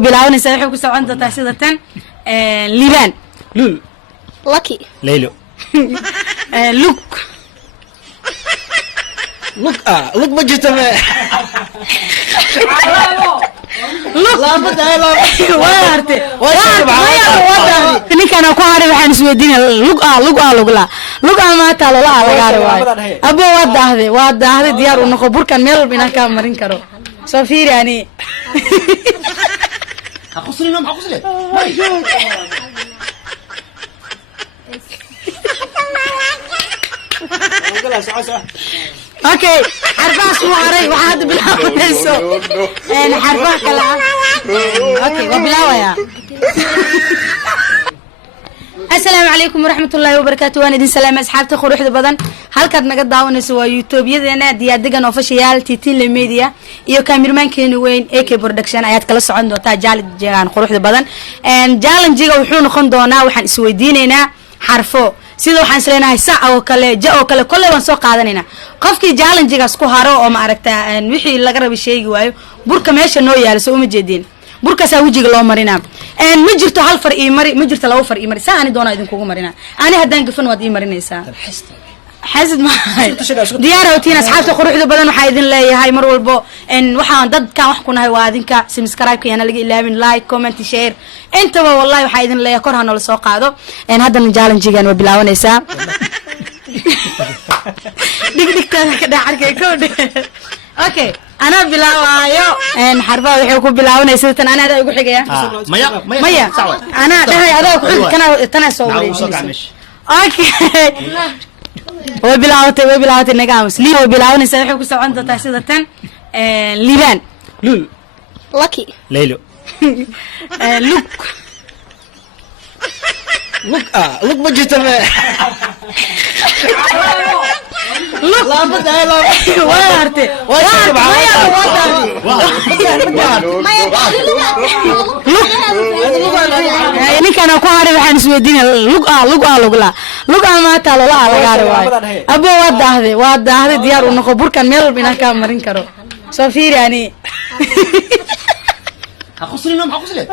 bilaawaysa wuxuu ku socon doontaa sida tan liban lul lucky laylo look look ma jirto me look laabada waarte ninkana ku haray waxaan isweydiinaa look ma taa la laga waayo abo waa daahday diyaar u noqo burkan meel walba inaan ka marin karo soo fiiri ani حقصلي اوكي حرفها سو هري واحد بالحوسو انا حرفها كلام اوكي وبلاويا السلام عليكم ورحمة الله وبركاته وانا دين سلام أصحابتي خروحد بدن halkaad naga daawanayso waa youtube-yadeena diyaadigan official titin media iyo cameraman keenu weyn AK production ayaad kala socon doontaa challenge-gan quruxda badan challenge-ga wuxuu noqon doonaa waxaan isweydiineynaa xarfo sida waxaan isleenahay sac oo kale ja oo kale kulli waan soo qaadanayna qofkii challenge-gaas ku haro oo ma aragtaa wixii laga rabay sheegi waayo burka meesha noo yaalo soo uma jeedin burkaasa wajiga loo marinaa ma jirto hal far ii mari ma jirto laba far ii mari saa ani doonaa idinkugu marinaa ani haddaan gafan waad ii marinaysaa حاسد معي ديارة وتينا أصحابتي خروج بدن وحايدين لي هاي مر والبو إن وحنا ضد كان وحكونا هاي وادين كا سبسكرايب كي أنا لقي لامين لايك كومنت شير أنت والله وحايدين لي كره أنا السوق هذا إن هذا النجال نجيجان وبلاون إسا ديك كده حركة كود أوكي أنا بلاوايو إن حرفا وحكو بلاون إسا أنا هذا يقول حاجة ميا أنا ده هذا كنا تناسوا أوكي وبلاوتي نجامس ليه وبلاوني سأحب كسر عنده تأثير تن ليبان لول lucky ليلو look ma jirto me laabada waarte ninkana ku haray waxaan isweydiinaa look ma taa la laga waayo abo waa daahday diyaar u noqo burkan meel walba inaan ka marin karo soo fiiri ani حقصلي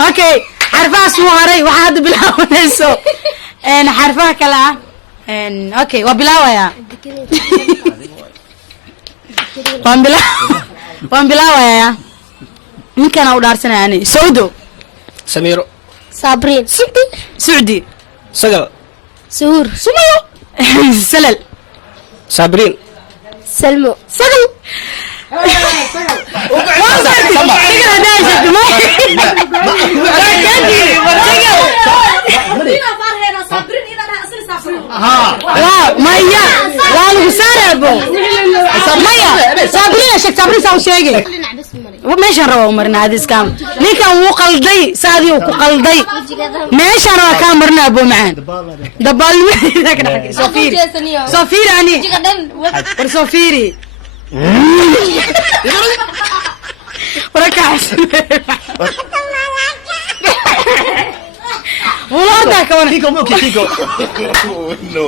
اوكي حرفها سو هري واحد بالحوسو ان حرفها كلا ان اوكي وبلاويا وبلاويا مين كان ودارسنا يعني سودو سميرو صابرين سعدي سقل سهور سميو سلل صابرين سلمو سقل مايا لا لسان ابو مايا صابرين شك صابرين ساو شيغي ماشي راه مرنا هذا اسكام لي كان مو قلدي سادي وقلدي ماشي انا كان مرنا ابو معان دبال ذاك حكي صفيري صفيري اني صفيري وركع والله ده كمان كيكو موكي كيكو no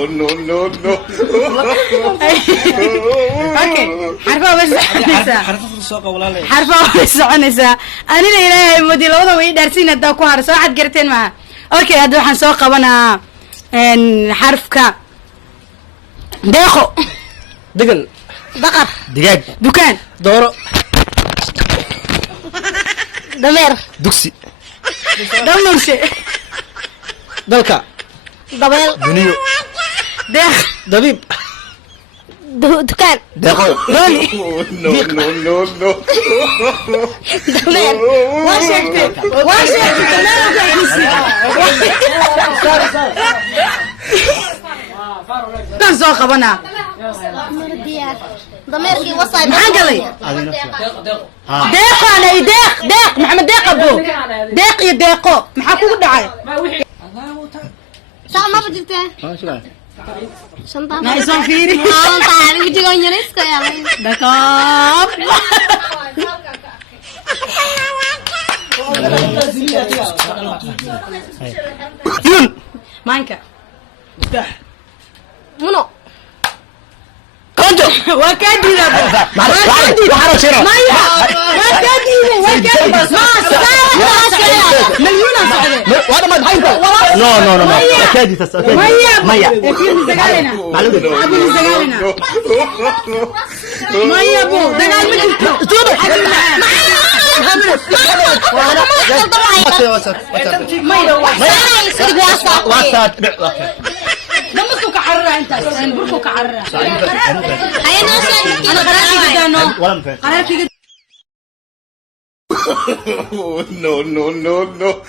اوكي حرفه بس حرفه السوق ولا لا حرفه بس عنيسا انا الى مودي لودا وي دارسين هدا ku har soo xad garteen ma okay hada waxaan soo qabanaa xarfka deeqo دقل بقر دجاج دكان دورو dameer دكسي دمرشي دلكا dabeel دنيو deeq دبيب dukaan دقو no dameer واشكتي كان soo qabanaa dameerkii wasaay maxaan galay deeqo ana deeq maxamed deeq abo deeq iyo deeqo maxaa kugu dhacay saa ma jirtee shanta ma isoo fiiri taa wijiga nyaniska yaalay dakab yun maanka muno وكادي وحرشنا مايا وكادي مليون وهذا ما تحيط نو كادي تسأل مايا كثير من زغالنا ابو زغالنا مايا بو دغال ما جبتو لمسك عرة انت بركك عرة انا قرارك قدانو no.